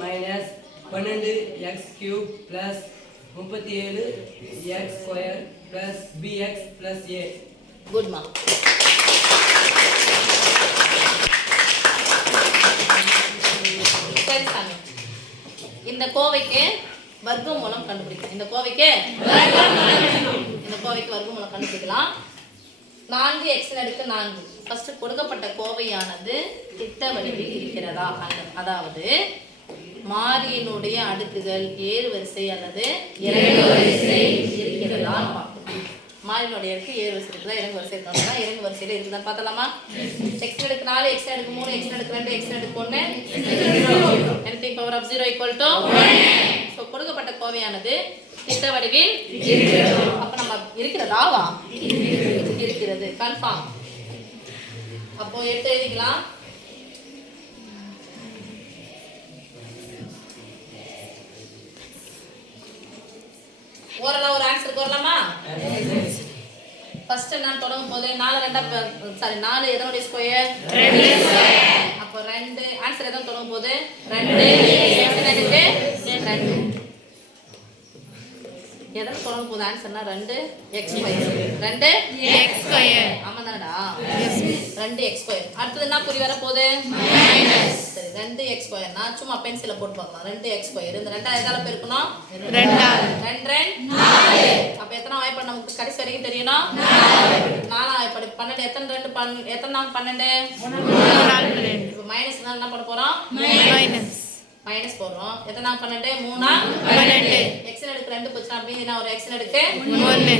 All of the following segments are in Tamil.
மைனஸ் பன்னெண்டு எக்ஸ் கியூப் ப்ளஸ் முப்பத்தி ஏழு X square plus B X plus A குட்மா சரி சாமி. இந்த கோவைக்கு வர்க்க மூலம் கண்டுபிடிக்கலாம். இந்த கோவைக்கு இந்த கோவைக்கு வர்க்க மூலம் கண்டுபிடிக்கலாம். நான்கு எக்ஸ் அடுக்கு நான்கு. ஃபர்ஸ்ட் கொடுக்கப்பட்ட கோவையானது திட்ட வடிவில் இருக்கிறதா? அந்த- அதாவது மாறியினுடைய அடுக்குகள் ஏறு வரிசை அல்லது இறங்கு வரிசை இருக்கிறதா மாறினுடைய அடுக்கு ஏறு வரிசை இருக்குதா? இறங்கு வரிசை இருக்கா இறங்கு வரிசையில இருக்குதா? பார்த்தலாமா எக்ஸ் அடுக்கு நாலு எக்ஸ் அடுக்கு மூணு எக்ஸ் அடுக்கு ரெண்டு எக்ஸ் அடுக்கு ஒன்று anything power of zero equal to so கொடுக்கப்பட்ட கோவையானது திட்ட வடிவில் அப்ப நம்ம இருக்கிறதாவா இருக்கிறது. கன்ஃபார்ம் அப்போ எடுத்து எழுதிக்கலாம். போது நாலு ரெண்டா சாரி நாலு எதனுடைய ஸ்கொயர் அப்போ ரெண்டு ஆன்சர் எதுவும் தொடங்கும் போது ரெண்டு இருக்கு ரெண்டு. எதில் தொடங்கும் போது ஆன்சர்னா ரெண்டு எக்ஸ் ஸ்கொயர் ரெண்டு? எக்ஸ் ஸ்கொயர் ஆமா. தானடா ரெண்டு எக்ஸ் ஸ்கொயர் அடுத்தது என்ன குறி வர போகுது சரி ரெண்டு எக்ஸ் ஸ்கொயர்னா சும்மா பென்சில போட்டு பார்க்கலாம் ரெண்டு எக்ஸ் ஸ்கொயர் இந்த ரெண்டா எதால பெருக்கணும் ரெண்டாவது. ரெண்டு ரெண்டு. அப்ப எத்தனை வாய்ப்பாடு நமக்கு கடைசி வரைக்கும் தெரியணும் நாலாம் வாய்ப்பாடு பன்னெண்டு எத்தனை ரெண்டு பன் எத்தனை நாள் பன்னெண்டு? இப்போ மைனஸ் தான் என்ன பண்ண போறோம்? மைனஸ் மைனஸ் போடுறோம். எத்தனை பன்னெண்டு? மூணா? பன்னெண்டு. எக்ஸ் எடுக்கு ரெண்டு போச்சுன்னா அப்படின்னா ஒரு எக்ஸ் எடுக்கு ஒன்று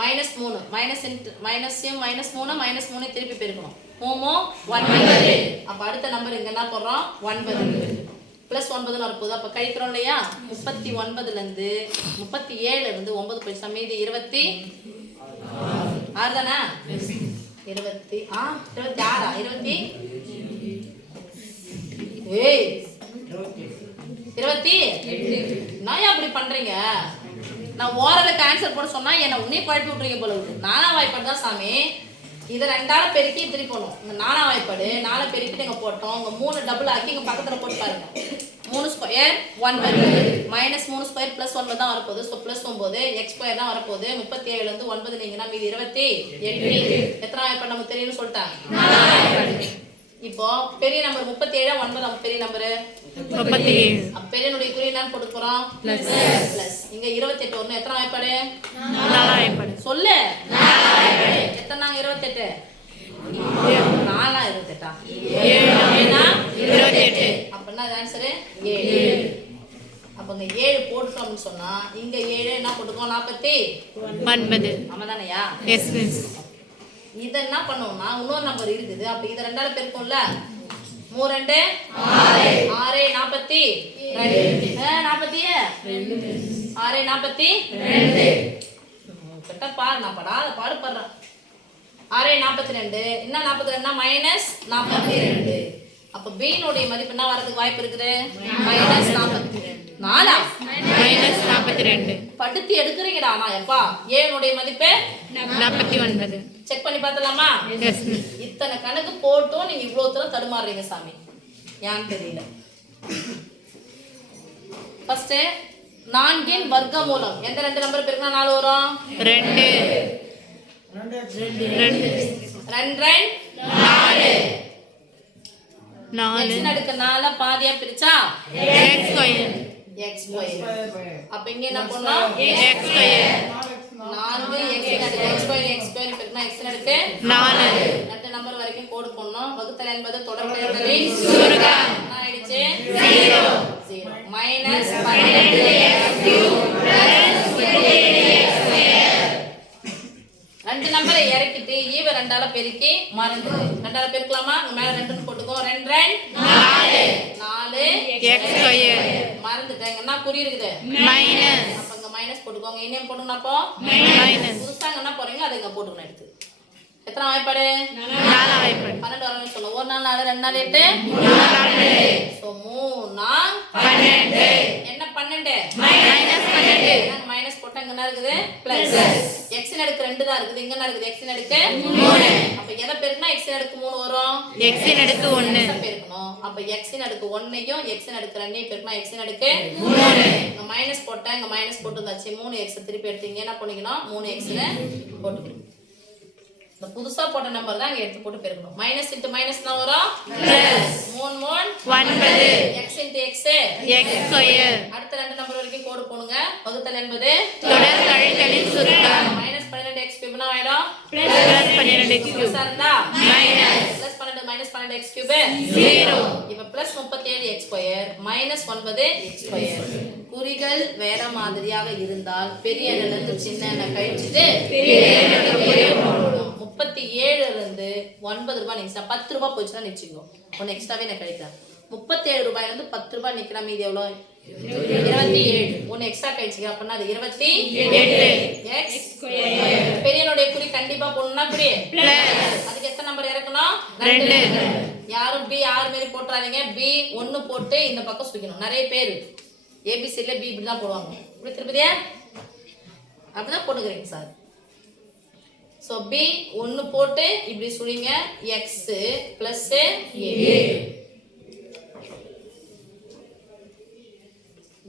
மைனஸ் மூணு. மைனஸ் மைனஸையும் மைனஸ் மூணு மைனஸ் மூணு திருப்பி பெருக்கணும். மூமோ ஒன்பது. அப்போ அடுத்த நம்பர் இங்க என்ன போடுறோம்? ஒன்பது. ப்ளஸ் ஒன்பதுன்னு வரப்போகுது அப்போ கழிக்கிறோம் இல்லையா? முப்பத்தி ஒன்பதுலேருந்து முப்பத்தி ஏழுல இருந்து ஒன்பது பைசா மீதி இருபத்தி ஆறு தானே? இருபத்தி ஆ இருபத்தி ஆறா? இருபத்தி? ஏய் இருபத்தி? நான் அப்படி பண்றீங்க? நான் ஓரலுக்கு ஆன்சர் போட சொன்னா என்ன உன்னே குழப்பி விட்றீங்க போல இருக்கு. நானா வாய்ப்பாடு தான் சாமி. இதை ரெண்டால பெருக்கி திருப்பி போடணும். இந்த நானா வாய்ப்பாடு நாலை பெருக்கிட்டு இங்க போட்டோம். உங்க மூணு டபுள் ஆக்கி இங்க பக்கத்துல போட்டு பாருங்க. மூணு ஸ்கொயர் ஒன் வருது மைனஸ் மூணு ஸ்கொயர் பிளஸ் ஒன்பது தான் வரப்போகுது. ஸோ பிளஸ் ஒன்பது எக்ஸ் ஸ்கொயர் தான் வரப்போகுது. முப்பத்தி ஏழுல இருந்து ஒன்பது நீங்கன்னா மீதி இருபத்தி எட்டு. எத்தனை வாய்ப்பாடு நமக்கு தெரியும்னு சொல்லிட்டாங்க. இப்போ பெரிய நம்பர் முப்பத்தி ஏழா ஒன்பது பெரிய நம்பரு பெரியனுடைய குறி என்னன்னு போட்டு போறோம். பிளஸ் இங்க இருபத்தெட்டு வரணும் எத்தனை வாய்ப்பாடு? சொல்லு. எத்தனை நாங்க இருபத்தெட்டு? நாலா இருபத்தெட்டா? ஏழா. இருபத்தெட்டு. அப்படின்னா ஆன்சரு ஏழு. அப்ப இங்க ஏழு போட்டுட்டோம் அப்படின்னு சொன்னா இங்க ஏழு என்ன போட்டுக்கோ நாற்பத்தி ஒன்பது. ஆமா தானையா எஸ் மிஸ் இதை என்ன பண்ணுவோம்னா இன்னொரு நம்பர் இருக்குது. அப்ப இதை ரெண்டால பெருக்கும்ல மூணு ரெண்டு ஆறு நாற்பத்தி நாற்பத்தி. ஆறு நாற்பத்தி. கிட்ட பாரு நான் படாத பாடு படுறேன். ஆறு நாற்பத்தி ரெண்டு. என்ன நாற்பத்தி ரெண்டுனா மைனஸ் நாற்பத்தி ரெண்டு. அப்ப பீனுடைய மதிப்பு என்ன வரதுக்கு வாய்ப்பு இருக்குது? மைனஸ் நாற்பத்தி ரெண்டு. நாலா? மைனஸ் நாற்பத்தி ரெண்டு. படுத்தி எடுக்கிறீங்கடா நான் எப்பா. ஏனுடைய மதிப்பு நாற்பத்தி ஒன்பது. செக் பண்ணி பார்த்தலாமா இத்தனை கணக்கு போட்டும் நீங்க இவ்வளவு தூரம் தடுமாறுறீங்க சாமி. ஏன்னு தெரியல. ஃபர்ஸ்ட் நான்கின் வர்க்க மூலம் எந்த ரெண்டு நம்பர் பெருக்கினா நாலு வரும்? ரெண்டு. ரெண்டு. ரெண்டு நாலு. நாலு. நடுக்க நால பாதியா பிரிச்சா? எக்ஸ் ஸ்கொயர் எக்ஸ் ஸ்கொயர் அப்ப இங்க என்ன பண்ணோம் எக்ஸ் ஸ்கொயர் நான்கு X X square X square பெருக்கினா எக்ஸ் நடுக்கு நாலு. ரெண்டு நம்பர் வரைக்கும் கோடு பண்ணோம் வகுத்தல் என்பது தொடர்புகளின் சுருக்கம் என்ன ஆயிடுச்சு. ஜீரோ. மைனஸ் பன்னெண்டு ரெண்டு நம்பரை இறக்கிட்டு ஈவ ரெண்டால பெருக்கி மறந்து. ரெண்டால பெருக்கலாமா? மேல ரெண்டுன்னு போட்டுக்கோ. ரெண்டு ரெண்டு. நாலு. நாலு. எக்ஸ் மறந்துட்டேன். என்ன இருக்குது? மைனஸ் மைனஸ் போட்டுக்கோங்க. இனியும் போட்டுக்கணும் அப்போ? மைனஸ் புதுசா இங்க என்ன போறீங்க அதை இங்க போட்டுக்கணும் எடுத்து. எத்தனை வாய்ப்பாடு? பன்னெண்டு வரணும்னு சொல்லுவோம் ஒரு நாள் நாலு ரெண்டு நாள் எட்டு? மூணா பன்னெண்டு. என்ன பன்னெண்டு. இங்க என்ன இருக்குது? பிளஸ் இன் அடுக்கு ரெண்டு தான் இருக்குது. இங்க என்ன இருக்குது. X இன் அடுக்கு அப்ப எதை பெருக்குனா x இன் அடுக்கு மூணு வரும்? ஒன்று X அ பெருக்கணும். அப்ப x இன் அடுக்கு ஒன்னையும் இன் அடுக்கு ரெண்டையும் பெருக்கணும் x இன் அடுக்கு இங்க மைனஸ் போட்டேன் இங்க மைனஸ் போட்டு இருந்தாச்சு மூணு எக்ஸ் திருப்பி எடுத்தீங்க என்ன பண்ணிக்கணும்? மூணு எக்ஸ்னு போட்டுக்கணும். இந்த புதுசா போட்ட நம்பர் தான் இங்க எடுத்து போட்டு பெருக்கணும். மைனஸ் இன்ட்டு மைனஸ் தான் வரும் மூணு மூணு. ஒன்பது. X into X X square அடுத்த ரெண்டு நம்பர் வரைக்கும் கோடு போடுங்க. வகுத்தல் என்பது தொடர் கழித்தலின் சுருக்கம். மைனஸ் பன்னிரெண்டு எக்ஸ் கியூப்னா ஆயிடும். பிளஸ் பன்னிரெண்டு எக்ஸ் கியூப் இருந்தா? மைனஸ் பிளஸ் பன்னெண்டு மைனஸ் பன்னெண்டு எக்ஸ் கியூப் ஜீரோ இப்ப பிளஸ் முப்பத்தி ஏழு எக்ஸ் ஸ்கொயர் மைனஸ் ஒன்பது எக்ஸ் ஸ்கொயர் குறிகள் வேற மாதிரியாக இருந்தால் பெரிய எண்ணில இருந்து சின்ன எண்ணை கழிச்சுட்டு பெரிய எண்ணிக்கையே போடணும் முப்பத்தி ஏழுல இருந்து ஒன்பது ரூபாய் நிச்சா பத்து ரூபாய் போச்சுன்னா நிச்சயங்க ஒன்னு எக்ஸ்ட்ராவே நான் கழிக்கிறேன். முப்பத்தி ஏழு ரூபாயில இருந்து பத்து ரூபாய் நிக்கிற மீதி எவ்வளவு இருபத்தி ஏழு. ஒன்னு எக்ஸ்ட்ரா கழிச்சுக்க. அப்படின்னா அது இருபத்தி பெரியனுடைய குறி கண்டிப்பா போடணும்னா குறி? அதுக்கு எத்தனை நம்பர் இறக்கணும்? யாரும் பி ஆறு மாரி போட்டுறாதீங்க. பி ஒன்னு போட்டு இந்த பக்கம் சுக்கணும் நிறைய பேர் ஏபிசில பி இப்படி தான் போடுவாங்க. இப்படி திருப்பதியா அப்படிதான் போட்டுக்கிறீங்க சார். ஸோ பி ஒன்று போட்டு இப்படி சுழிங்க X plus A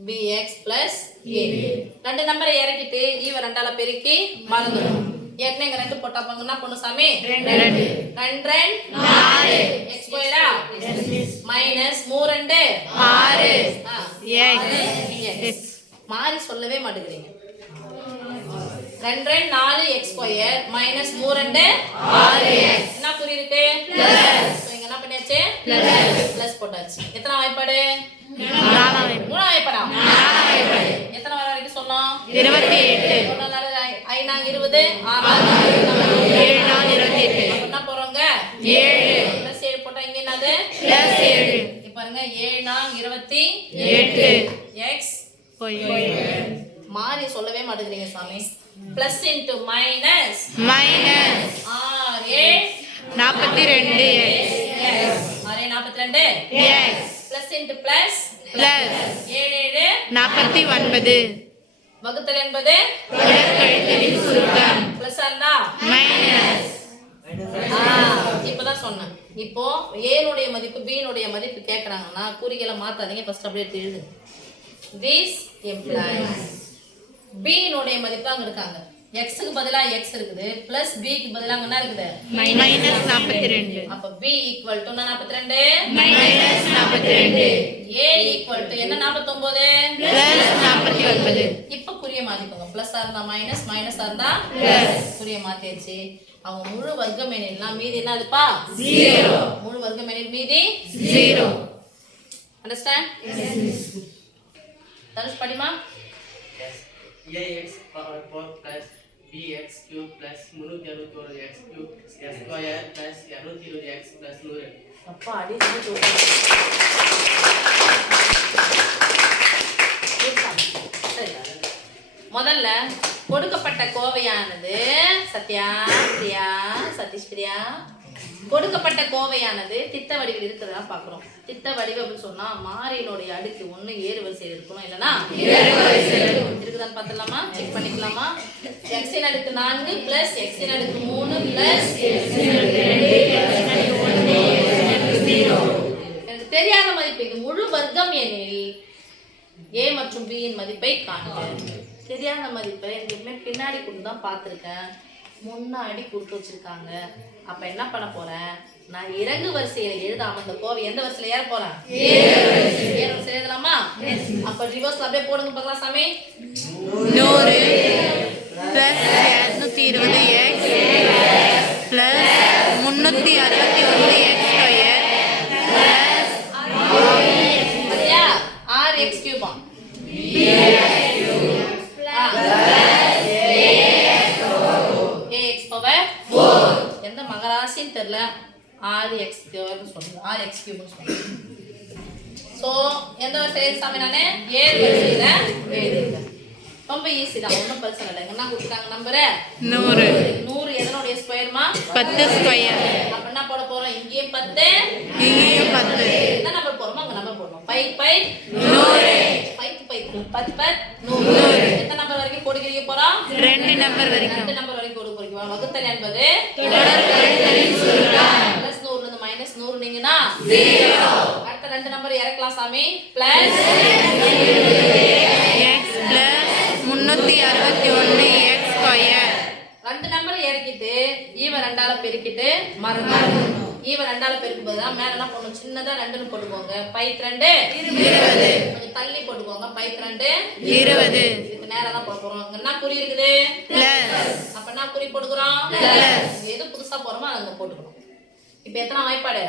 B X plus A ரெண்டு நம்பரை இறக்கிட்டு ஈவ ரெண்டால பெருக்கி மறந்துடும். ஏற்கனவே இங்க ரெண்டு போட்டா பாங்க என்ன பொண்ணு சாமி? ரெண்டு. ரெண்டு. ரெண்டு நாலு. எக்ஸ் ஸ்கொயரா மைனஸ் மூ ரெண்டு. ஆறு. எக்ஸ். மாறி சொல்லவே மாட்டேங்கிறீங்க. ரெண்டு ரெண்டு நாலு எக்ஸ் ஸ்கொயர் மைனஸ் மூ ரெண்டு ஆறு எக்ஸ். என்ன புரியுது இங்க என்ன பண்ணியாச்சு? பிளஸ். போட்டாச்சு. எத்தனை வாய்ப்பாடு? மூணாம் வாய்ப்பாடா. எத்தனை வர வரைக்கும் சொன்னோம்? இருபத்தி எட்டு. ஒரு நாள் ஐ- ஐநாங்க இருபது ஆறு ஏழு நாள் இருபத்தி எட்டு. என்ன போறோங்க ஏழு. பிளஸ் ஏழு போட்டா இங்க என்னது? பிளஸ் ஏழு. பாருங்க ஏழு நாங் இருபத்தி எட்டு. எக்ஸ். மாறி சொல்லவே மாட்டேங்கிறீங்க சாமி பிளஸ் இன்டு மைனஸ் மைனஸ் ஆறு ஏழு நாற்பத்தி ரெண்டு. எக்ஸ் ஆறு நாற்பத்தி ரெண்டு. பிளஸ் இன்டு பிளஸ் பிளஸ் ஏழு ஏழு. நாற்பத்தி ஒன்பது. வகுத்தல் என்பது சுருக்கம். பிளஸ் இருந்தா மைனஸ் இப்பதான் சொன்னேன். இப்போ ஏனுடைய மதிப்பு பீனுடைய மதிப்பு கேக்குறாங்கன்னா குறிகளை மாத்தாதீங்க. ஃபர்ஸ்ட் அப்படியே எழுது. திஸ் எம்ப்ளாய்ஸ் பீனுடைய மதிப்பு அங்க இருக்காங்க எக்ஸுக்கு பதிலா எக்ஸ் இருக்குது பிளஸ் பிக்கு பதிலா அங்க என்ன இருக்குது? மைனஸ் நாற்பத்தி ரெண்டு அப்ப பி ஈக்குவல் டு நாற்பத்தி ரெண்டு மைனஸ் நாற்பத்தி ரெண்டு ஏ ஈக்குவல் டு என்ன நாற்பத்தொன்பது பிளஸ் நாற்பத்தி ஒன்பது இப்ப குறிய மாத்திக்கோங்க. பிளஸ் இருந்தா மைனஸ் மைனஸ் இருந்தா குறிய மாத்தியாச்சு. அவங்க முழு வர்க்கம் எண்ணிலாம் மீதி என்னதுப்பா? ஜீரோ முழு வர்க்கம் எண்ணில் மீதி ஜீரோ அண்டர்ஸ்டாண்ட் தனுஷ் படிமா ax power 4 plus bx cube plus முன்னூத்தி அறுபத்தி ஒரு x cube s square plus இருநூத்தி இருபது x plus நூறு அப்பா அடி. முதல்ல கொடுக்கப்பட்ட கோவையானது சத்யா பிரியா சதீஷ் பிரியா கொடுக்கப்பட்ட கோவையானது திட்ட வடிவில் இருக்கிறதா பார்க்குறோம் திட்ட வடிவம் அப்படின்னு சொன்னா மாறியினுடைய அடுக்கு ஒண்ணு ஏறு வரிசையில் இருக்கணும் இல்லைன்னா? இருக்குதான்னு பார்த்துடலாமா செக் பண்ணிக்கலாமா? எக்ஸின் அடுக்கு நான்கு பிளஸ் எக்ஸின் அடுக்கு மூணு பிளஸ் எனக்கு தெரியாத மதிப்பு இது. முழு வர்க்கம் எனில் ஏ மற்றும் பி யின் மதிப்பை காண்க. தெரியாத மதிப்பை எனக்கு பின்னாடி கொடுத்து தான் பார்த்துருக்கேன் முன்னாடி கொடுத்து வச்சிருக்காங்க. அப்ப என்ன பண்ண போறேன்? நான் இறங்கு வரிசையில எழுதாம இந்த கோவை எந்த வரிசையில ஏற போறேன்? எழுதலாமா? அப்ப ரிவர்ஸ்ல அப்படியே போடுங்க பார்க்கலாம் சாமி. நூறு பிளஸ் இரநூத்தி இருபது எக்ஸ் பிளஸ் முன்னூத்தி அறுபத்தி ஒன்று ஆறு எக்ஸ் கியூப்னு சொல்லுங்க. ஆறு எக்ஸ் கியூப்னு சொல்லுங்க. ஸோ எந்த வரிசையில் சாமி நான்? ஏழு வரிசையில்? ரொம்ப ஈஸி தான். ஒன்றும் பிரச்சனை இல்லை. என்ன கொடுத்துட்டாங்க நம்பரு? நூறு. நூறு. எதனுடைய ஸ்கொயர்மா பத்து ஸ்கொயர் அப்ப என்ன போட போறோம்? இங்கேயும் பத்து. இங்கேயும் பத்து. என்ன நம்பர் போடுறோமோ அங்க நம்பர் போடணும் பை பை. நூறு. பைத்து பைத்து பத்து பத் நூறு. எத்தனை நம்பர் வரைக்கும் கோடு கிழிக்க போறோம்? ரெண்டு நம்பர் வரைக்கும். ரெண்டு நம்பர் வரைக்கும் கோடு குறிக்கும் வகுத்தல் என்பது நூறுல இருந்து மைனஸ் நூறு நீங்கன்னா அடுத்த ரெண்டு நம்பர் இறக்கலாம் சாமி. பிளஸ் எக்ஸ் பிளஸ் முந்நூற்றி அறுபத்தி ஒன்று எக்ஸ் ஸ்கொயர் ரெண்டு நம்பர் இறக்கிட்டு ஈவ ரெண்டால பெருக்கிட்டு மறந்து ஈவ ரெண்டால பெருக்கும் போது தான் மேல என்ன பண்ணும் சின்னதா ரெண்டுன்னு போட்டுக்கோங்க. பைத் ரெண்டு. இருபது. கொஞ்சம் தள்ளி போட்டுக்கோங்க. பைத் ரெண்டு. இருபது. இதுக்கு நேரம் தான் போட போறோம். என்ன குறி இருக்குது? அப்ப என்ன குறி போட்டுக்கிறோம்? எது புதுசா போறோமோ அதை அங்க போட்டுக்கணும். இப்ப எத்தனை வாய்ப்பாடு?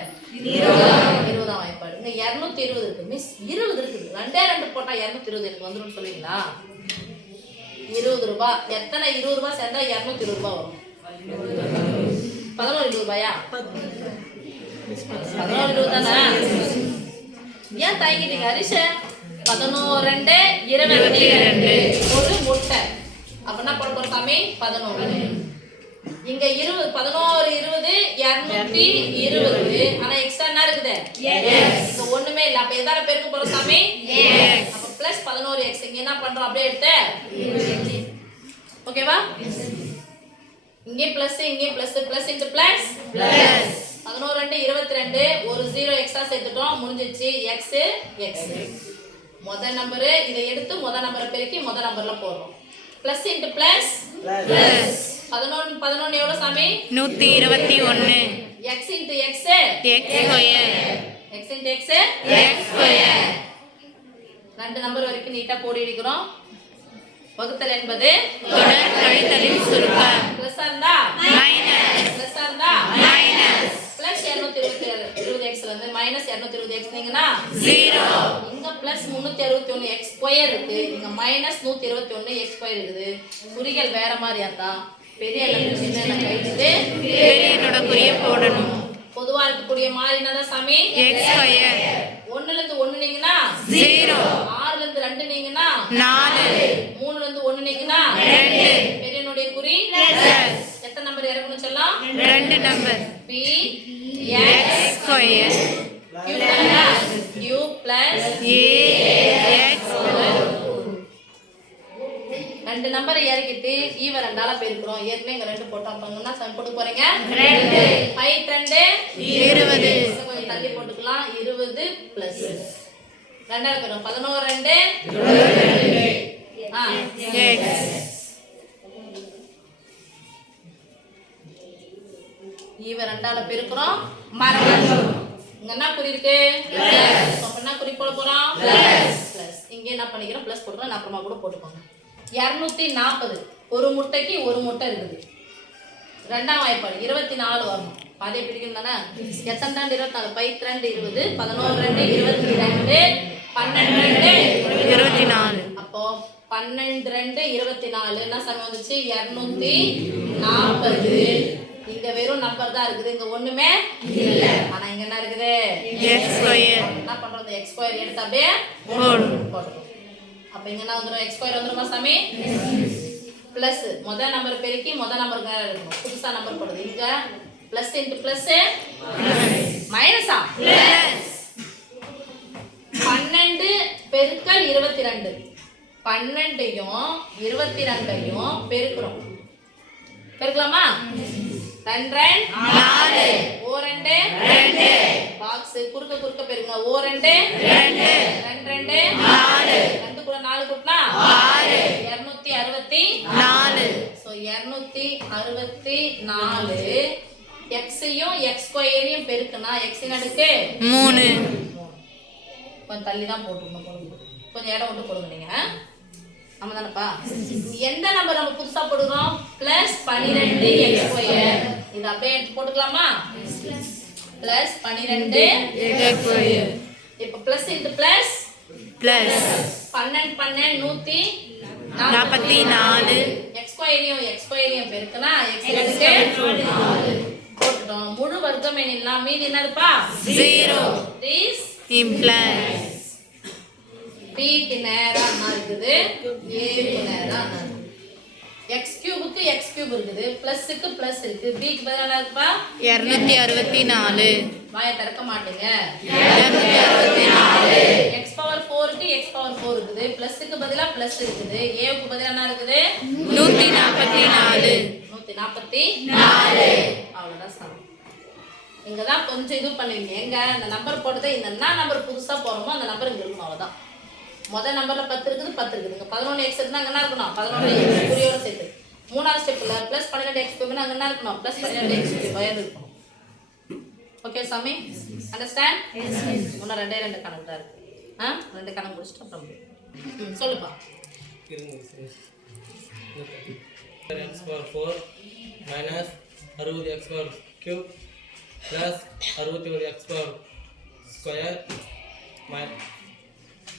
இருபதாம் வாய்ப்பாடு. இங்க இருநூத்தி இருபது இருக்கு. மிஸ் இருபது இருக்குது. ரெண்டே ரெண்டு போட்டா இருநூத்தி இருபது எனக்கு வந்துடும் சொல்லுவீங்களா இருபது ரூபாய் எத்தனை இருபது ரூபாய் சேர்ந்தா இருநூத்தி இருபது ரூபாய் வரும்? பதினோரு இருபது ரூபாயா? பதினோரு இருபது தானே? ஏன் தயங்கிட்டீங்க? ஹரிஷ? பதினோரு ரெண்டு. இருபத்தி ரெண்டு. ஒரு முட்டை. அப்ப என்ன போட போறோம் சாமி? பதினோரு. இங்க இருபது பதினோரு இருபது இருநூத்தி இருபது. ஆனா எக்ஸ்ட்ரா என்ன இருக்குது? இங்க ஒண்ணுமே இல்ல. அப்ப எதால பெருக்க போறோம் சாமி? அப்ப பிளஸ் பதினோரு எக்ஸ் இங்க என்ன பண்றோம்? அப்படியே எடுத்து. ஓகேவா இங்கே பிளஸ் இங்கே பிளஸ் பிளஸ் இன்டு பிளஸ் பதினோரு ரெண்டு இருபத்தி ரெண்டு. ஒரு ஜீரோ எக்ஸ்ட்ரா சேர்த்துட்டோம். முடிஞ்சிச்சு. எக்ஸ் எக்ஸ் முதல் நம்பரு இதை எடுத்து முதல் நம்பரை பெருக்கி முதல் நம்பர்ல போடுறோம். பிளஸ் இன்டு பிளஸ் பதினொன்று பதினொன்று எவ்வளோ சாமி? நூற்றி இருபத்தி ஒன்று X into X X square X into X X square ரெண்டு நம்பர் வரைக்கும் நீட்டா போடி வகுத்தல் என்பது? தொடர் கழித்தலின் சுருக்கம். பிளஸ் இருந்தா? மைனஸ் பிளஸ் இருந்தா? மைனஸ் பிளஸ் இரநூத்தி இருபத்தி இருபது எக்ஸ்ல இருந்து மைனஸ் இரநூத்தி இருபது எக்ஸ் நீங்கன்னா? ஜீரோ இங்க பிளஸ் முன்னூத்தி அறுபத்தி ஒண்ணு எக்ஸ் ஸ்கொயர் இருக்கு. இங்க மைனஸ் நூத்தி இருபத்தி ஒண்ணு எக்ஸ் ஸ்கொயர் இருக்குது. குறிகள் வேற மாதிரியா இருந்தா? பெரிய எல்லாம் சின்ன பெரியனோட குறிய போடணும். பொதுவா இருக்கக்கூடிய மாறினதா சாமி? எக்ஸ் ஸ்கொயர் ஒண்ணுல இருந்து ஒண்ணு நீங்கன்னா ஜீரோ ஆறுல இருந்து ரெண்டு நீங்கன்னா நாலு. மூணுல இருந்து ஒண்ணு நீங்கன்னா ரெண்டு. பெரியனுடைய குறி? எத்தனை நம்பர் இறக்கணும் சொல்லலாம்? ரெண்டு number B X square Q plus A X ரெண்டு நம்பரை இறக்கிட்டு ஈவ ரெண்டால பெருக்கிறோம். ஏற்கனவே இங்க ரெண்டு போட்டோம் அப்ப என்ன சம் போட்டு போறீங்க? ரெண்டு ஃபைவ் ரெண்டு இருபது. கொஞ்சம் தள்ளி போட்டுக்கலாம். இருபது பிளஸ் ரெண்டாவது பெரும் பதினோரு ரெண்டு. ஈவ ரெண்டால பெருக்கிறோம். மரம் இங்க என்ன குறி இருக்கு? என்ன குறி போட போறோம்? பிளஸ் இங்க என்ன பண்ணிக்கிறோம்? பிளஸ் போட்டுக்கலாம். நான் அப்புறமா கூட போட்டுக்கோங்க. இரநூத்தி நாற்பது. ஒரு முட்டைக்கு ஒரு முட்டை இருக்குது. ரெண்டாம் வாய்ப்பாடு இருபத்தி நாலு வரணும் பாதியை பிடிக்கணும் தானே? எத்தனை ரெண்டு இருபத்தி நாலு? பைத்து ரெண்டு இருபது. பதினோரு ரெண்டு இருபத்தி ரெண்டு பன்னெண்டு ரெண்டு இருபத்தி நாலு. அப்போ பன்னெண்டு ரெண்டு இருபத்தி நாலு. என்ன சாமி வந்துச்சு? இரநூத்தி நாற்பது. இங்க வெறும் நம்பர் தான் இருக்குது. இங்க ஒண்ணுமே இல்ல. ஆனா இங்க என்ன இருக்குது? என்ன பண்றோம் இந்த எக்ஸ் ஸ்கொயர் எடுத்து அப்படியே போடு. போட்டுரும் அப்ப இங்க என்ன வந்துடும் எக்ஸ் ஸ்கொயர் வந்துருமா சாமி? பிளஸ் முதல் நம்பர் பெருக்கி முதல் நம்பருக்கு இருக்கணும் புதுசா நம்பர் போடுது இங்க பிளஸ் இன்ட்டு பிளஸ் மைனஸா பன்னெண்டு பெருக்கல் இருபத்தி ரெண்டு பன்னெண்டையும் இருபத்தி ரெண்டையும் பெருக்கிறோம். பெருக்கலாமா? ரெண்டு ஓ ரெண்டு. பாக்ஸ் குறுக்க குறுக்க பெருங்க ஓ ரெண்டு. ரெண்டு ரெண்டு. கூட்டினா ஆறு. இருநூத்தி அறுபத்தி நாலு. ஸோ இரநூத்தி அறுபத்தி நாலு. எக்ஸையும் எக்ஸ் ஸ்கொயரையும் பெருக்குனா எக்ஸின் அடுக்கு? மூணு. கொஞ்சம் தள்ளி தான் போடுங்க. கொஞ்சம் இடம் விட்டு போடுங்க நீங்க. ஆமா தானப்பா எந்த நம்பர் நம்ம புதுசா போடுறோம்? பிளஸ் பன்னிரெண்டு எக்ஸ் ஸ்கொயர் இது அப்படியே எடுத்து போட்டுக்கலாமா? பிளஸ் பன்னிரெண்டு எக்ஸ் ஸ்கொயர் இப்போ பிளஸ் இன்ட்டு பிளஸ் பிளஸ் பன்னெண்டு பன்னெண்டு நூத்தி நாற்பத்தி நாலு. எக்ஸ் ஸ்கொயரையும் எக்ஸ் ஸ்கொயரையும் பெருக்குனா எக்ஸ் போட்டுட்டோம். முழு வர்க்கம் எண்ணிலாம் மீதி என்னதுப்பா? ஜீரோ திஸ் இம்ப்ளைஸ் பிக்கு நேரா என்ன இருக்குது ஏக்கு நேரா என்ன இருக்குது எக்ஸ் கியூபுக்கு எக்ஸ் கியூப் இருக்குது. பிளஸ்க்கு பிளஸ் இருக்கு பிக்கு பதிலா என்ன இருக்குப்பா? இரநூத்தி அறுபத்தி நாலு. வாயை திறக்க மாட்டீங்க. எக்ஸ் பவர் ஃபோருக்கு எக்ஸ் பவர் ஃபோர் இருக்குது. ப்ளஸ்ஸுக்கு பதிலாக ப்ளஸ் இருக்குது. ஏவுக்கு பதிலாக என்ன இருக்குது? நூத்தி நாற்பத்தி நாலு. நூற்றி நாற்பத்தி நாலு. அவ்வளோதான் சமம் இங்கே தான் கொஞ்சம் இது பண்ணுவீங்க எங்க? இந்த நம்பர் போட்டதை இந்த என்ன நம்பர் புதுசாக போகிறோமோ அந்த நம்பர் இங்கே இருக்கணும் அவ்வளோதான் முதல் நம்பரில் பத்து இருக்குது பத்து இருக்குது. இங்கே பதினொன்று எக்ஸ் இருக்குன்னா அங்கே என்ன இருக்கணும்? பதினொன்று எக்ஸ் குறியோட சேர்த்து. மூணாவது ஸ்டெப்பில் ப்ளஸ் பன்னிரெண்டு எக்ஸ் அங்கே என்ன இருக்கணும்? ப்ளஸ் பன்னிரெண்டு எக்ஸ் கியூப் வயது இருக்கணும். ஓகே சாமி அண்டர்ஸ்டாண்ட் இன்னும் ரெண்டே ரெண்டு கணக்கு தான் இருக்கு. ஆ? ரெண்டு கணக்கு முடிச்சுட்டு அப்புறம் ம், சொல்லுப்பா. எக்ஸ் பவர் ஃபோர் மைனஸ் அறுபது எக்ஸ் பவர் கியூப் ப்ளஸ் அறுபத்தி ஒரு X power square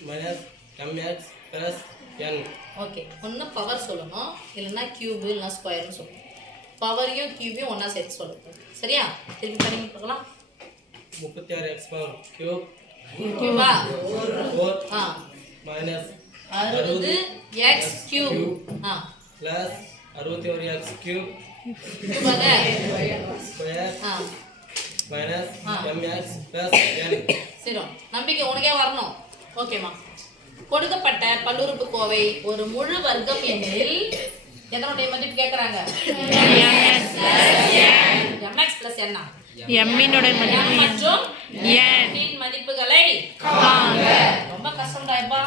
minus M X plus N okay ஒன்று பவர் சொல்லணும் இல்லைன்னா கியூபு இல்லைன்னா ஸ்கொயர்னு சொல்லணும். பவரையும் கியூபையும் ஒன்றா சேர்த்து சொல்லணும். சரியா? திருப்பி பண்ணி பார்க்கலாம். முப்பத்தி ஆறு எக்ஸ் பவர் கியூப் ஃபோர் ஆ. மைனஸ் அறுபது எக்ஸ் கியூப் ஆ. ப்ளஸ் அறுபத்தி ஒரு எக்ஸ் கியூப் ஸ்கொயர் ஆ. Minus. M X plus N சரி. நம்பிக்கை உனக்கே வரணும். ஓகேம்மா கொடுக்கப்பட்ட பல்லுறுப்புக்கோவை ஒரு முழு வர்க்கம் எனில் எதனுடைய மதிப்பு கேட்குறாங்க எம்எக்ஸ் பிளஸ் என்ன எம்மினுடைய மதிப்பு மற்றும் மதிப்புகளை ரொம்ப கஷ்டம்டாப்பா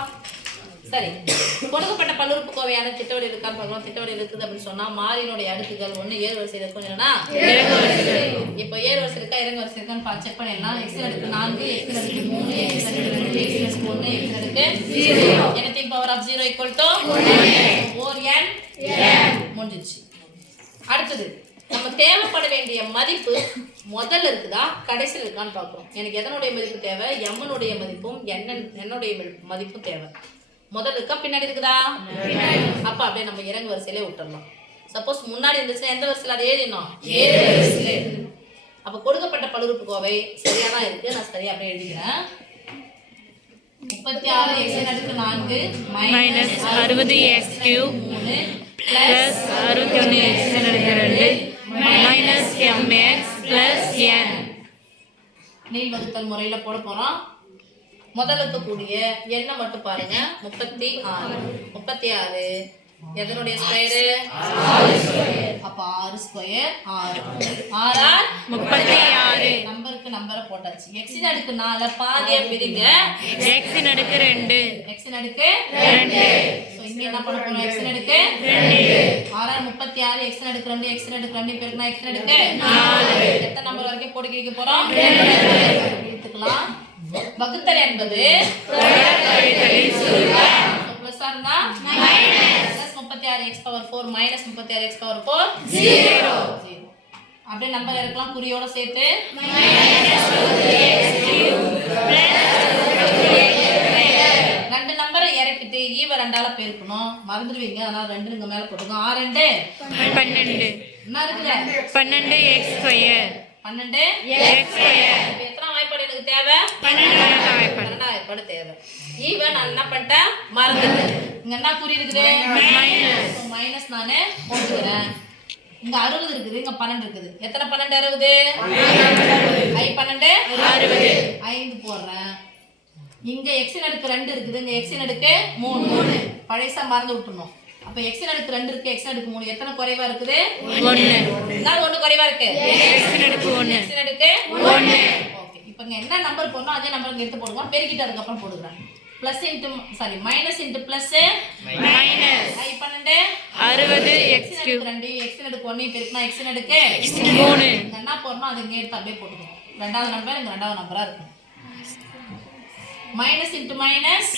சரி. கொடுக்கப்பட்ட பல்லுறுப்புக்கோவையான திட்டவடி இருக்கான்னு பார்க்கலாம். திட்டவடி இருக்குது அப்படின்னு சொன்னா மாறினுடைய அடுக்குகள் ஒண்ணு ஏறு வரிசையில் இருக்கும் இல்லைன்னா இப்போ ஏறு வரிசை இருக்கா இறங்கு வரிசை இருக்கான்னு செக் பண்ணிடலாம். எக்ஸ் அடுக்கு நான்கு எக்ஸ் அடுக்கு மூணு எக்ஸ் அடுக்கு ரெண்டு எக்ஸ் அடுக்கு ஒன்று எக்ஸ் அடுக்கு anything power of zero equal to or N முடிஞ்சிச்சு அடுத்தது. நம்ம தேவைப்பட வேண்டிய மதிப்பு முதல்ல இருக்குதா கடைசியில் இருக்கான்னு பார்க்குறோம். எனக்கு எதனுடைய மதிப்பு தேவை? எம்மனுடைய மதிப்பும் என்ன என்னுடைய மதி- மதிப்பும் தேவை. முதல்ல இருக்கா பின்னாடி இருக்குதா? அப்ப அப்படியே நம்ம இறங்கு வரிசையிலே விட்டுறலாம். சப்போஸ் முன்னாடி இருந்துச்சுன்னா எந்த வரிசையில்? அதை எழுதினோம் அப்ப கொடுக்கப்பட்ட பல்லுறுப்புக்கோவை சரியா தான் இருக்கு. நான் சரியா அப்படியே எழுதிக்கிறேன். முப்பத்தி ஆறு எக்ஸ் அடுக்கு நான்கு மைனஸ் அறுபது எக்ஸ் கியூப் மூணு பிளஸ் அறுபத்தி ஒன்று எக்ஸ் ரெண்டு. மைனஸ் எம்எக்ஸ் பிளஸ் என் நீள் வகுத்தல் முறையில போட போறோம். முதல்ல இருக்கக்கூடிய எண்ணை மட்டும் பாருங்க. முப்பத்தி ஆறு. முப்பத்தி ஆறு. எதனுடைய ஸ்கொயரு அப்ப ஆறு ஸ்கொயர் ஆறு. ஆறு முப்பத்தி ஆறு. நம்பருக்கு நம்பரை போட்டாச்சு. எக்ஸின் அடுக்கு நாலு பாதியா பிரிங்க. எக்ஸின் அடுக்கு ரெண்டு. எக்ஸின் அடுக்கு ரெண்டு. So, இங்க என்ன பண்ண போறோம்? எக்ஸின் அடுக்கு ஆறாறு முப்பத்தி ஆறு. எக்ஸின் அடுக்கு ரெண்டு எக்ஸின் அடுக்கு ரெண்டு. பெருக்குனா எக்ஸின் அடுக்கு எத்தனை நம்பர் வரைக்கும் போட்டு கிழிக்க போறோம்? எடுத்துக்கலாம். வகுத்தல் என்பது பிளஸ் இருந்தா பிளஸ் முப்பத்தி ஆறு எக்ஸ் பவர் ஃபோர் மைனஸ் முப்பத்தி ஆறு எக்ஸ் பவர் ஃபோர் ஜீரோ அப்படியே நம்பர் எடுக்கலாம் குறியோட சேர்த்து ரெண்டு நம்பரை இறக்கிட்டு ஈவ ரெண்டால பெருக்கணும். மறந்துடுவீங்க. அதனால ரெண்டு இங்க மேல போட்டுங்க ஆறு ரெண்டு? பன்னெண்டு. என்ன இருக்குது? பன்னெண்டு எக்ஸ் ஸ்கொயர் பன்னெண்டு? எக்ஸ் ஸ்கொயர் எத்தனை வாய்ப்பாடு எனக்கு தேவை? பன்னெண்டாவது வாய்ப்பாடு. தேவை. ஈவ நான் என்ன பண்ணிட்டேன்? மறந்துட்டேன். இங்க என்ன குறி இருக்குது? மைனஸ் நானு போட்டுக்கிறேன். இங்க அறுபது இருக்குது இங்க பன்னெண்டு இருக்குது. எத்தனை பன்னெண்டு அறுபது? ஐ பன்னெண்டு? அறுபது. ஐந்து போடுறேன். இங்க எக்ஸின் அடுக்கு ரெண்டு இருக்குது. இங்க எக்ஸின் அடுக்கு மூணு. மூணு. பழைசா மறந்து விட்டுணும் அப்ப எக்ஸின் அடுக்கு ரெண்டு இருக்கு எக்ஸின் அடுக்கு மூணு. எத்தனை குறைவா இருக்குது? ஒன்று என்ன ஒண்ணு குறைவா இருக்கு? எக்ஸின் அடுக்கு ஒன்று எக்ஸின் அடுக்கு ஒன்று ஓகே. இப்போ இங்க என்ன நம்பர் போடணும் அதே நம்பர் எடுத்து போடுவோம் பெருக்கிட்டு அதுக்கப்புறம் போடுகிறேன். Plus into sorry minus into plus minus ஐ பன்னெண்டு. அறுபது எக்ஸ் ரெண்டு எக்ஸின் அடுக்கு ஒன்று பெருக்கினா எக்ஸின் அடுக்கு மூணு. இங்க என்ன போடணும் அது இங்கே எடுத்து அப்படியே போட்டுக்கணும் ரெண்டாவது நம்பர் இங்க ரெண்டாவது நம்பரா இருக்கும். மைனஸ் இன்ட்டு மைனஸ்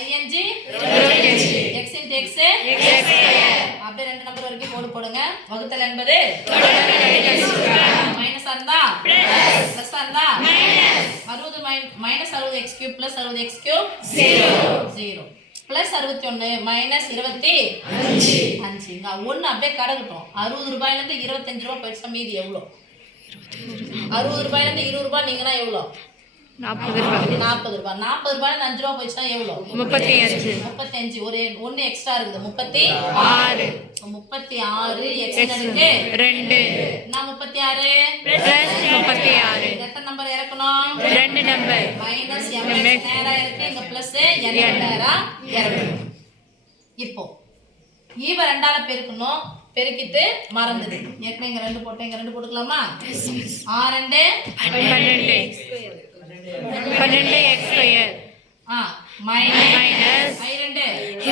ஐஎன்ஜி எக்ஸ் இன்ட்டு எக்ஸ் அப்படியே ரெண்டு நம்பர் வரைக்கும் போடு போடுங்க. வகுத்தல் என்பது மைனஸ் இருந்தா பிளஸ் இருந்தா அறுபது மைனஸ் அறுபது எக்ஸ் கியூப் பிளஸ் அறுபது எக்ஸ் கியூப் ஜீரோ பிளஸ் அறுபத்தி ஒன்று மைனஸ் இருபத்தி அஞ்சு. இங்க ஒன்று அப்படியே கடகட்டும் அறுபது ரூபாயிலேருந்து இருபத்தஞ்சு ரூபாய் போயிடுச்சா மீதி எவ்வளோ? அறுபது ரூபாயிலேருந்து இருபது ரூபாய் நீங்கன்னா எவ்வளோ? நாற்பது ரூபாய் நாற்பது ரூபாய் நாற்பது ரூபாய் அஞ்சு ரூபா போயிடுச்சுன்னா எவ்வளோ? முப்பத்தி அஞ்சு முப்பத்தஞ்சு. ஒரு ஒன்று எக்ஸ்ட்ரா இருக்குது. முப்பத்தி ஆறு. முப்பத்தி ஆறு எக்ஸ்ட்ரா ரெண்டு. என்ன முப்பத்தி ஆறு முப்பத்தி ஆறு எத்தனை நம்பர் இறக்கணும்? ரெண்டு நம்பர் மைனஸ் எம்எக்ஸ் நேரா இருக்கு. இங்க பிளஸ் என் நேரா இறக்கணும் இப்போ ஈவ ரெண்டால பெருக்கணும். பெருக்கிட்டு மறந்துடு. ஏற்கனவே இங்க ரெண்டு போட்டேன். இங்க ரெண்டு போட்டுக்கலாமா? ஆ ரெண்டு. பன்னெண்டு. பன்னெண்டு எக்ஸ் ஸ்கொயர் ஆ மைனஸ்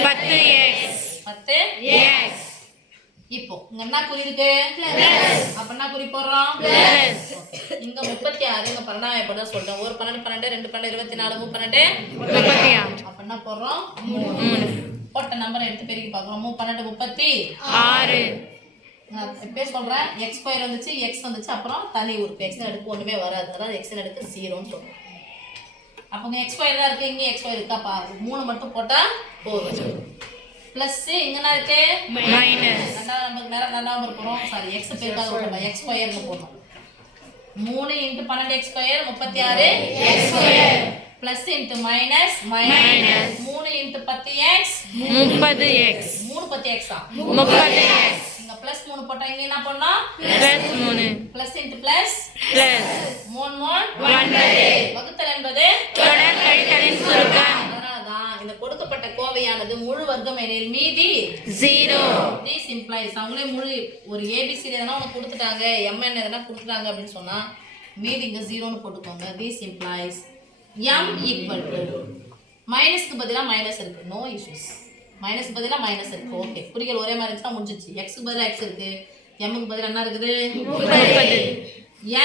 பத்து எக்ஸ் பத்து எக்ஸ் இப்போ இங்க என்ன குறி இருக்கு? அப்ப என்ன குறி போடுறோம்? இங்க முப்பத்தி ஆறு இங்க பன்னெண்டாயிரம் போட சொல்றேன். ஒரு பன்னெண்டு பன்னெண்டு ரெண்டு பன்னெண்டு இருபத்தி நாலு மூணு பன்னெண்டு. முப்பத்தி அப்ப என்ன போடுறோம்? மூணு. போட்ட நம்பரை எடுத்து பெருக்கி பார்க்கணும் மூணு பன்னெண்டு முப்பத்தி ஆறு. நான் இப்பயே சொல்றேன். எக்ஸ் ஸ்கொயர் வந்துச்சு எக்ஸ் வந்துச்சு அப்புறம் தனி உறுப்பு. எக்ஸ் எடுக்கு ஒண்ணுமே வராது. அதாவது எக்ஸ் எடுக்கு ஜீரோன்னு சொல்றோம். அப்போ இங்க எக்ஸ் ஸ்கொயர் தான் இருக்கு இங்கே எக்ஸ் ஸ்கொயர் இருக்கா பா மூணு மட்டும் போட்டா போதும். ப்ளஸ் இங்கன்னா இருக்கு? மைனஸ் ரெண்டாவது நம்பருக்கு நேரம் ரெண்டாவது நம்பர் போகிறோம் சாரி எக்ஸ் பேருக்காக விட்டுருப்பா எக்ஸ் ஸ்கொயர்னு போடணும் மூணு இன்ட்டு பன்னெண்டு எக்ஸ் ஸ்கொயர் முப்பத்தி ஆறு X square plus into minus minus மூணு இன்ட்டு பத்து எக்ஸ் முப்பது எக்ஸ் மூணு பத்து எக்ஸா முப்பது எக்ஸ் ப்ளஸ் மூணு போட்டா இங்க என்ன பண்ணோம் பிளஸ் மூணு. ப்ளஸ் இன்ட்டு ப்ளஸ் பிளஸ் மூணு மூணு. ஒன்பது. வகுத்தல் என்பது? தொடர் கழித்தலின் சுருக்கம். இந்த கொடுக்கப்பட்ட கோவையானது முழு வர்க்கம் எனில் மீதி ஜீரோ தீஸ் இம்ப்ளாயிஸ் அவங்களே முழு ஒரு ஏபிசிடி எதனா உனக்கு கொடுத்துட்டாங்க எம்என் எதனா கொடுத்துட்டாங்க அப்படின்னு சொன்னா மீதி இங்க ஜீரோன்னு போட்டுக்கோங்க. These implies M equal to மைனஸ்க்கு பதிலாக மைனஸ் இருக்கு. நோ இஷ்யூஸ் மைனஸ் பதிலாக மைனஸ் இருக்கு. ஓகே குறிகள் ஒரே மாதிரி இருந்துச்சுன்னா முடிஞ்சிச்சு. எக்ஸுக்கு பதிலாக எக்ஸ் இருக்கு. எம்முக்கு பதிலாக என்ன இருக்குது?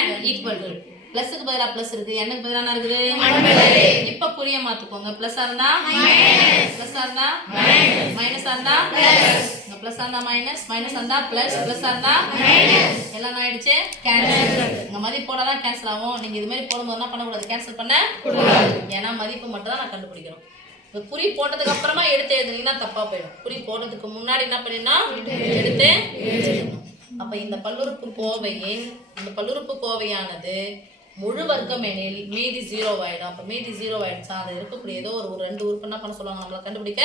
n ஈக்குவல் டு ப்ளஸுக்கு பதிலாக ப்ளஸ் இருக்கு. என்னுக்கு பதிலாக என்ன இருக்குது? இப்போ குறிய மாத்துக்கோங்க. ப்ளஸ்ஸா இருந்தா? ப்ளஸ்ஸா இருந்தா? மைனஸா இருந்தா? இங்க ப்ளஸ்ஸா இருந்தா மைனஸ் மைனஸ் இருந்தா ப்ளஸ் ப்ளஸ்ஸா இருந்தா? எல்லாம் ஆயிடுச்சு? கேன்சல் இங்க மதிப்பு போடாதான் கேன்சல் ஆகும். நீங்க இது மாதிரி போடும்போது என்ன பண்ணக்கூடாது? கேன்சல் பண்ண ஏன்னா மதிப்பு மட்டும் தான் நான் கண்டுபிடிக்கணும். இந்த குறி போட்டதுக்கு அப்புறமா எடுத்து எழுதுனீங்கன்னா தப்பா போயிடும். குறி போடுறதுக்கு முன்னாடி என்ன பண்ணினா எடுத்து அப்ப இந்த பல்லுறுப்பு கோவையின் இந்த பல்லுறுப்பு கோவையானது முழு வர்க்கம் எனில் மீதி ஜீரோ ஆயிடும். அப்ப மீதி ஜீரோ ஆயிடுச்சா? அது இருக்கக்கூடிய ஏதோ ஒரு ரெண்டு உறுப்பு என்ன பண்ண சொல்லுவாங்க? நம்மள கண்டுபிடிக்க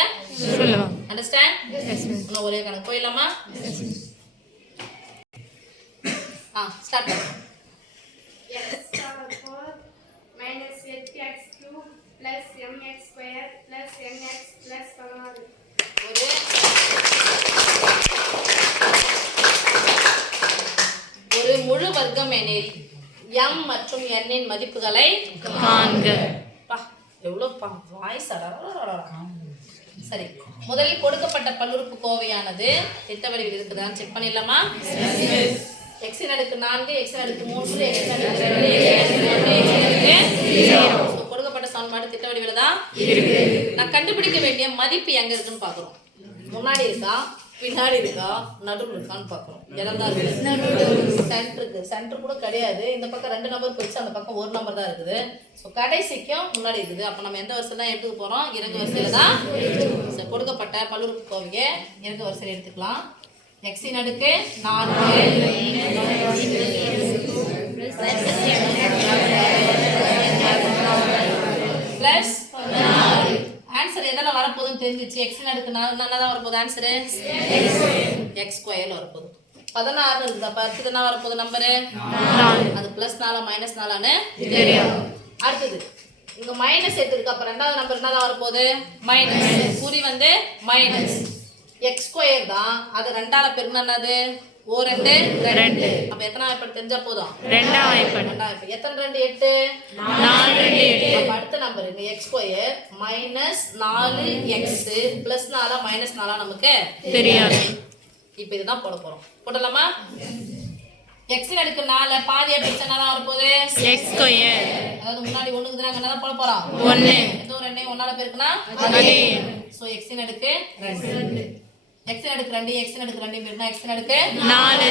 அண்டர்ஸ்டாண்ட் ஒரே கணக்கு. போயிடலாமா? ஆ start mx square plus nx plus 16 ஒரு ஒரு முழு வர்க்கம் எனில் m மற்றும் n இன் மதிப்புகளை காண்க. பா எவ்வளோ பா வாய்ஸ் சரி முதலில் கொடுக்கப்பட்ட பல்லுறுப்பு கோவையானது திட்ட வடிவில் இருக்குதான்னு செக் பண்ணிடலாமா எக்ஸின் அடுக்கு நான்கு எக்ஸின் அடுக்கு மூன்று எக்ஸின் அடுக்கு ரெண்டு எக்ஸின் அடுக்கு சமன்பாடு திட்ட வடிவில் தான் நான் கண்டுபிடிக்க வேண்டிய மதிப்பு எங்க இருக்குன்னு பார்க்குறோம் முன்னாடி இருக்கா? பின்னாடி இருக்கா? நடுவில் இருக்கான்னு பார்க்குறோம் இடம் தான் இருக்குது சென்டருக்கு சென்டர் கூட கிடையாது. இந்த பக்கம் ரெண்டு நம்பர் போயிடுச்சு. அந்த பக்கம் ஒரு நம்பர் தான் இருக்குது. ஸோ கடைசிக்கும் முன்னாடி இருக்குது. அப்போ நம்ம எந்த வரிசையில் தான் எடுத்துக்க போகிறோம் இறங்கு வரிசையில் தான். கொடுக்கப்பட்ட பல்லுறுப்பு கோவையை இறங்கு வரிசையில் எடுத்துக்கலாம். எக்ஸின் அடுக்கு நான்கு. பிளஸ் ஆன்சர் எதில் வரப்போகுதுன்னு தெரிஞ்சிச்சு. எக்ஸின் அடுக்கு நான் என்ன தான் வரப்போகுது. ஆன்சரு எக்ஸ் ஸ்கொயர் வரப்போகுது. பதினாறு அப்போ அடுத்தது என்ன வரப்போகுது நம்பரு அது ப்ளஸ் நாலா மைனஸ் நாலான்னு தெரியும் அடுத்தது இங்க மைனஸ் எட்டு இருக்கு அப்ப ரெண்டாவது நம்பர் என்ன வரப்போகுது? மைனஸ் குறி வந்து மைனஸ் எக்ஸ் ஸ்கொயர் தான். அது ரெண்டால பெருனா என்னது? ஓ ரெண்டு? ரெண்டு. அப்ப எத்தனை எப்படி தெரிஞ்சா போதும்? வாய்ப்பாடு ரெண்டாயிரம் எத்தனை ரெண்டு? எட்டு? நாலு ரெண்டு எட்டு. அப்ப அடுத்த நம்பர் இங்க எக்ஸ் ஸ்கொயர் மைனஸ் நாலு எக்ஸ் பிளஸ் நாலா மைனஸ் நாலா நமக்கு தெரியாது. இப்போ இதுதான் போட போறோம். போடலாமா எக்ஸின் அடுக்கு நாலு பாதியா பிரிச்சா என்ன வரப்போகுது? எக்ஸ் ஸ்கொயர் அதாவது முன்னாடி ஒண்ணுக்கு நாங்க என்ன பண்ண போறோம்? ஒன்று எந்த ஒரு ரெண்டையும் ஒன்னால பெருக்குனா அதே. சோ எக்ஸின் அடுக்கு ரெண்டு. எக்ஸின் அடுக்கு ரெண்டு எக்ஸின் அடுக்கு ரெண்டு பெருக்குனா எக்ஸின் அடுக்கு நாலு.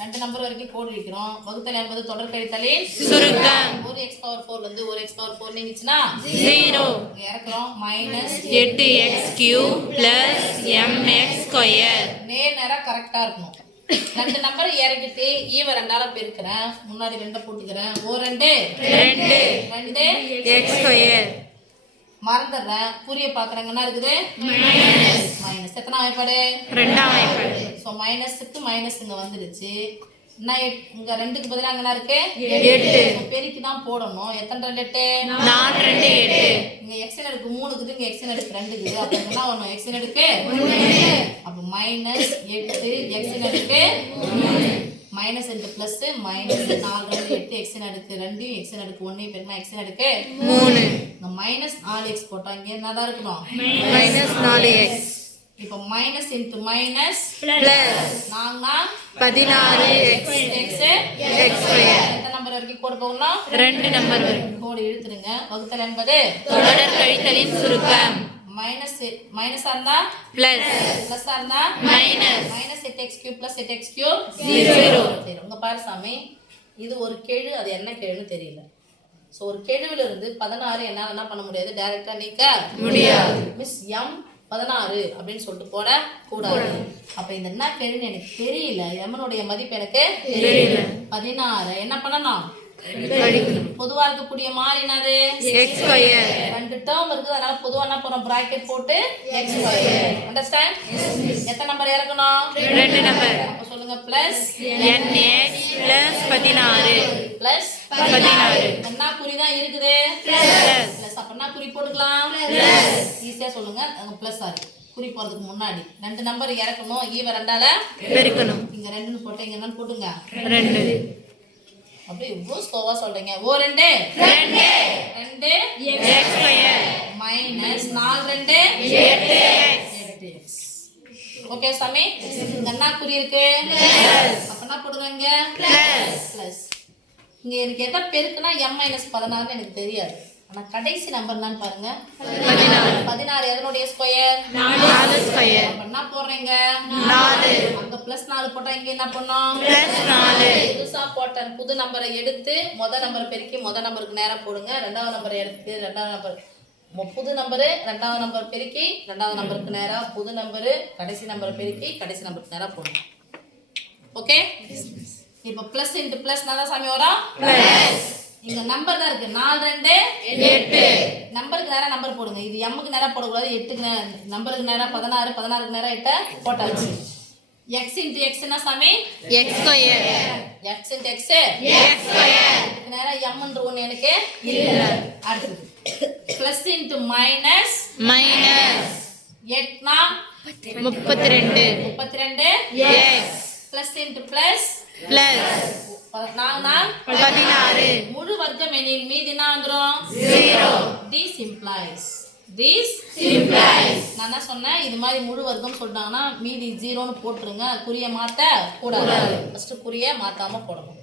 ரெண்டு நம்பர் வரைக்கும் கோடு வைக்கிறோம். வகுத்தல் என்பது தொடர் கழித்தலில் சுருக்கம். ஒரு எக்ஸ் பவர் ஃபோர்ல இருந்து ஒரு எக்ஸ் பவர் ஃபோர் நீங்கிச்சுன்னா ஜீரோ இறக்குறோம். மைனஸ் எட்டு X cube plus M X square நேர் நேரா கரெக்டா இருக்கணும். ரெண்டு நம்பரை இறக்கிட்டு ஈவ ரெண்டால பெருக்கிறேன். முன்னாடி ரெண்டை போட்டுக்கிறேன். ஓ ரெண்டு. ரெண்டு. ரெண்டு. எக்ஸ் ஸ்கொயர் மறந்துடுறேன். புரிய பாக்குறேங்க என்ன இருக்குது? மைனஸ் எத்தனை வாய்ப்பாடு ரெண்டாம் வாய்ப்பாடு ஸோ மைனஸுக்கு மைனஸ் இங்க வந்துடுச்சு. என்ன இங்க ரெண்டுக்கு பதிலா அங்க இருக்கு? எட்டு. பெருக்கி தான் போடணும். எத்தனை ரெண்டு எட்டு? நாலு. ரெண்டு எட்டு. இங்க எக்ஸன் எடுக்கு மூணு இருக்குது. இங்க எக்ஸன் எடுக்கு ரெண்டு இருக்குது. அப்ப என்ன வரணும்? எக்ஸன் எடுக்கு? அப்ப மைனஸ் எட்டு எக்ஸன் எடுக்கு மைனஸ் ரெண்டு பிளஸ் மைனஸ் நாலு ரெண்டு எட்டு எக்ஸன் அடுக்கு ரெண்டு எக்ஸன் அடுக்கு ஒன்னு பெருமா எக்ஸன் அடுக்கு? மூணு. இந்த மைனஸ் நாலு எக்ஸ் போட்டா இங்க என்னதான் இருக்கணும்? மைனஸ் நாலு எக்ஸ் இப்போ மைனஸ் இன்ட்டு மைனஸ் பிளஸ் நாங்கன்னா பதினாறு எக்ஸ் எக்ஸ் எக்ஸ் எத்தனை நம்பர் வரைக்கும் கோடு போகணும் ரெண்டு நம்பர் வரும் கோடு இழுத்துருங்க வகுத்தல் என்பது தொடர் கழித்தலின் சுருக்கம். மைனஸ் மைனஸா இருந்தா பிளஸ் பிளஸ்ஸா இருந்தா மைனஸ் மைனஸ் எட்டு எக்ஸ் கியூப் பிளஸ் எட்டு எக்ஸ் Zero. சரி உங்க பாரு சாமி இது ஒரு கெழு அது என்ன கெழுன்னு தெரியல. ஸோ ஒரு கெழுவில் இருந்து பதினாறு என்னால் என்ன பண்ண முடியாது? டைரக்டா நீக்க முடியாது. மிஸ் எம் பதினாறு அப்படின்னு சொல்லிட்டு போட கூடாது. அப்ப இந்த என்ன கெழுன்னு எனக்கு தெரியல. எம்மனுடைய மதிப்பு எனக்கு தெரியல. பதினாறு. என்ன பண்ணணும்? பொதுவா இருக்கக்கூடிய மாறி என்னது? எக்ஸ் ஸ்கொயர் ரெண்டு டேர்ம் இருக்குது அதனால பொதுவா என்ன போறோம்? பிராக்கெட் போட்டு எக்ஸ் ஸ்கொயர் அண்டர்ஸ்டாண்ட் எத்தனை நம்பர் இறக்கணும்? ரெண்டு நம்பர் அப்ப சொல்லுங்க. பிளஸ் என் எக்ஸ் பிளஸ் பதினாறு. பிளஸ் பதினாறு. என்ன குறி தான் இருக்குது. பிளஸ் அப்ப என்ன குறி போட்டுக்கலாம். ஈஸியா சொல்லுங்க. அங்க பிளஸ் ஆறு குறி போறதுக்கு முன்னாடி. ரெண்டு நம்பர் இறக்கணும். ஈவ ரெண்டால பெருக்கணும். இங்க ரெண்டுன்னு போட்டு இங்க என்னன்னு போட்டுங்க. ரெண்டு. அப்படியே இவ்வளவு ஸ்லோவா சொல்றீங்க. ஓ ரெண்டு. ரெண்டு. ரெண்டு. மைனஸ் நாலு ரெண்டு. ஓகே சாமி. என்ன குறி இருக்கு? அப்ப என்ன போடுறாங்க பிளஸ் இங்க எனக்கு எதை பெருக்குனா எம் மைனஸ் பதினாறுன்னு எனக்கு தெரியாது. ஆனா கடைசி நம்பர் என்னன்னு பாருங்க. பதினாறு. எதனுடைய ஸ்கொயர் நாலு. ஸ்கொயர் அப்ப என்ன போடுறீங்க? நாலு. அங்க பிளஸ் நாலு போட்டா இங்க என்ன பண்ணோம்? பிளஸ் நாலு. புதுசா போட்ட புது நம்பரை எடுத்து முத நம்பர் பெருக்கி முத நம்பருக்கு நேரா போடுங்க. ரெண்டாவது நம்பரை எடுத்து ரெண்டாவது நம்பர் புது நம்பரு ரெண்டாவது நம்பர் பெருக்கி ரெண்டாவது நம்பருக்கு நேரா புது நம்பரு கடைசி நம்பரை பெருக்கி கடைசி நம்பருக்கு நேரா போடுங்க. ஓகே இப்போ பிளஸ் இன்ட்டு பிளஸ் தான் சாமி வரும்? இங்க நம்பர் தான் இருக்கு. நாலு ரெண்டு எட்டு. நம்பருக்கு நேரா நம்பர் போடுங்க. இது எம்முக்கு நேரா போடக்கூடாது. எட்டுக்கு நே- நம்பருக்கு நேரா பதினாறு பதினாறுக்கு நேரா எட்ட போட்டாச்சு. எக்ஸ் இன்ட்டு எக்ஸ் என்ன சாமி? X square X into X X square இதுக்கு நேரா எம்ன்ற ஒன்று எனக்கு இல்ல. அடுத்தது. பிளஸ் இன்ட்டு மைனஸ் மைனஸ் எட்னா முப்பத்தி ரெண்டு. முப்பத்தி ரெண்டு. X plus into plus plus பதினாறு. முழு வர்க்கம் எண்ணில் மீதி என்ன வந்துரும்? Zero this implies this Implies. நான் என்ன சொன்னேன்? இது மாதிரி முழு வர்க்கம் சொல்லிட்டாங்கன்னா மீதி ஜீரோன்னு போட்டுருங்க. குறிய மாத்த கூடாது. ஃபர்ஸ்ட் குறிய மாத்தாம போடணும்.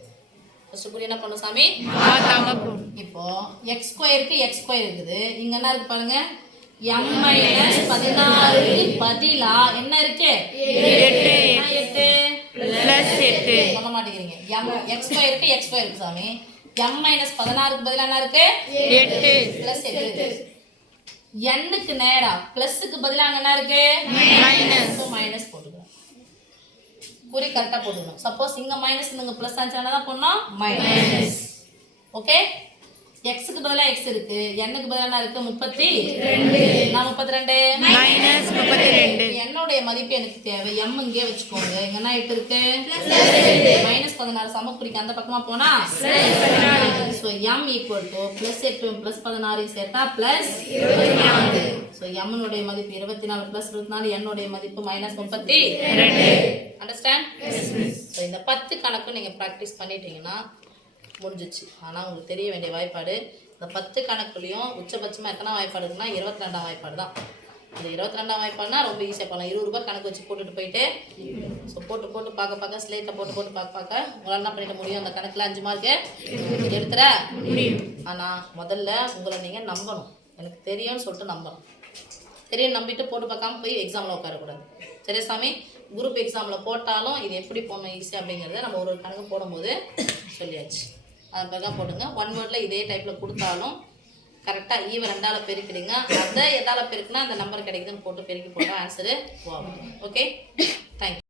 ஃபர்ஸ்ட் குறிய என்ன பண்ணும் சாமி? மாத்தாம போடும் இப்போ எக்ஸ் ஸ்கொயருக்கு எக்ஸ் ஸ்கொயர் இருக்குது. இங்க என்ன இருக்கு பாருங்க? எம் மைனஸ் பதினாறுக்கு பதிலா என்ன இருக்கு? எட்டு? பிளஸ் எட்டு. சொல்ல மாட்டேங்கிறீங்க. எம் எக்ஸ் எக்ஸ் ஸ்கொயர் இருக்கு சாமி. எம் மைனஸ் பதினாறுக்கு பதிலா என்ன இருக்கு? எட்டு. பிளஸ் எட்டு. எண்ணுக்கு நேரா பிளஸ்க்கு பதிலா அங்க என்ன இருக்கு? மைனஸ் மைனஸ் போட்டுக்கலாம். குறி கரெக்டா போட்டுக்கணும் சப்போஸ் இங்க மைனஸ் இங்க பிளஸ் ஆச்சுன்னா தான் பண்ணோம்? மைனஸ் ஓகே எக்ஸுக்கு பதிலா எக்ஸ் இருக்கு. எண்ணுக்கு பதிலா என்ன இருக்கு? முப்பத்தி நான் முப்பத்தி ரெண்டு மைனஸ் முப்பத்தி ரெண்டு என்னுடைய மதிப்பு எனக்கு தேவை. எம் இங்கே வச்சுக்கோங்க. இங்க என்ன எட்டு இருக்கு? மைனஸ் பதினாறு. சமக்குறிக்கு அந்த பக்கமா போனா? So M equal to plus எட்டு பிளஸ் பதினாறு சேர்த்தா பிளஸ் ஸோ எம்னுடைய மதிப்பு இருபத்தி நாலு பிளஸ் இருபத்தி நாலு என்னுடைய மதிப்பு மைனஸ் முப்பத்தி அண்டர்ஸ்டாண்ட் இந்த பத்து கணக்கும் நீங்கள் ப்ராக்டிஸ் பண்ணிட்டீங்கன்னா முடிஞ்சிச்சு. ஆனால் உங்களுக்கு தெரிய வேண்டிய வாய்ப்பாடு இந்த பத்து கணக்குலையும் உச்சபட்சமாக எத்தனை வாய்ப்பாடு இருக்குன்னா இருபத்தி ரெண்டாம் வாய்ப்பாடு தான். இந்த இருபத்தி ரெண்டாம் வாய்ப்பாடுனா ரொம்ப ஈஸியாக பண்ணலாம் இருபது ரூபாய் கணக்கு வச்சு போட்டுட்டு போயிட்டு ஸோ போட்டு போட்டு பார்க்க பார்க்க ஸ்லேட்டில் போட்டு போட்டு பார்க்க பார்க்க உங்களால் என்ன பண்ணிட முடியும்? அந்த கணக்கில் அஞ்சு மார்க்கு எடுத்துற? முடியும். ஆனால் முதல்ல உங்களை நீங்கள் நம்பணும். எனக்கு தெரியும்னு சொல்லிட்டு நம்பணும். தெரியும் நம்பிட்டு போட்டு பார்க்காம போய் எக்ஸாமில் உட்காரக்கூடாது. சரி சாமி குரூப் எக்ஸாமில் போட்டாலும் இது எப்படி போடணும் ஈஸி அப்படிங்கிறத நம்ம ஒரு ஒரு கணக்கு போடும்போது சொல்லியாச்சு. அது பிறகு போடுங்க. ஒன் வேர்டில் இதே டைப்பில் கொடுத்தாலும் கரெக்டாக ஈவ ரெண்டால பெருக்கிடுங்க. அதை எதால பெருக்குனா அந்த நம்பர் கிடைக்குதுன்னு போட்டு பெருக்கி போட்டால் ஆன்சரு ஓகே தேங்க்யூ